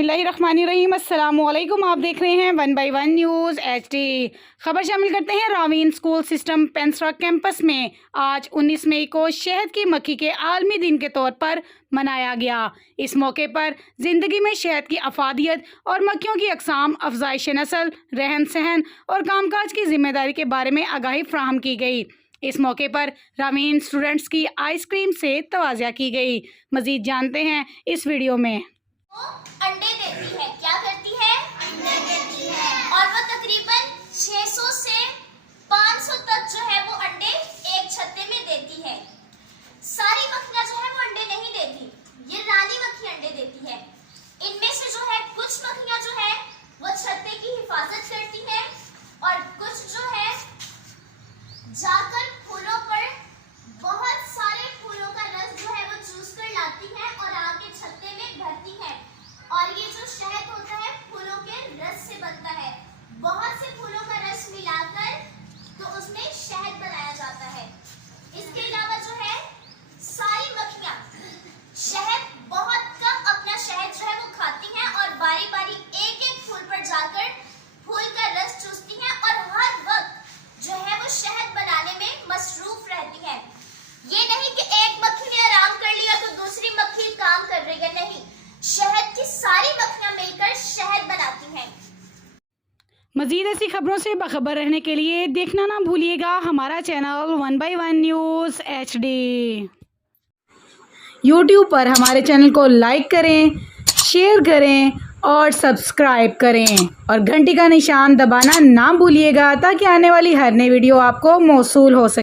बिस्मिल्लाहिर्रहमानिर्रहीम। अस्सलामुअलैकुम। आप देख रहे हैं 1 बाई 1 न्यूज़ HD। खबर शामिल करते हैं। रावीन स्कूल सिस्टम पेंसरा कैंपस में आज 19 मई को शहद की मक्खी के आलमी दिन के तौर पर मनाया गया। इस मौके पर ज़िंदगी में शहद की अफादियत और मक्खियों की अक़साम, अफजाइश नस्ल, रहन सहन और कामकाज की जिम्मेदारी के बारे में आगाही फ्राहम की गई। इस मौके पर रावीन स्टूडेंट्स की आइसक्रीम से तवाज़िया की गई। मज़ीद जानते हैं इस वीडियो में। अंडे देती है। क्या करती है? अंडे देती है। और वो तकरीबन 600 से 500 तक जो है वो अंडे एक छत्ते में देती है। सारी मक्खियां जो है वो अंडे नहीं देती, ये रानी मक्खी अंडे देती है। इनमें से जो है कुछ मक्खियां जो है वो छत्ते की हिफाजत करती हैं और कुछ जो है जाकर फूलों पर बहुत सारे फूलों का रस जो है वो चूस कर लाती हैं और आके छत्ते में भरती हैं। और ये जो शहद होता है फूलों के रस से बनता है। बहुत से फूलों का रस मिलाकर तो उसमें शहद बनाया जाता है। इसके अलावा जो है सारी मक्खियां शहद बहुत कम अपना शहद जो है वो खाती हैं और बारी बारी एक एक फूल पर जाकर फूल का रस चूसती हैं और हर वक्त जो है वो शहद बनाने में मसरूफ रहती है। ये नहीं कि एक मक्खी ने आराम कर लिया तो दूसरी मक्खी काम कर रही है, नहीं, शहद की सारी मक्खियां मिलकर शहद बनाती हैं। मज़ीद ऐसी खबरों से बाखबर रहने के लिए देखना ना भूलिएगा हमारा channel 1 by 1 news HD। YouTube पर हमारे चैनल को लाइक करें, शेयर करें और सब्सक्राइब करें और घंटी का निशान दबाना ना भूलिएगा ताकि आने वाली हर नई वीडियो आपको मौसूल हो सके।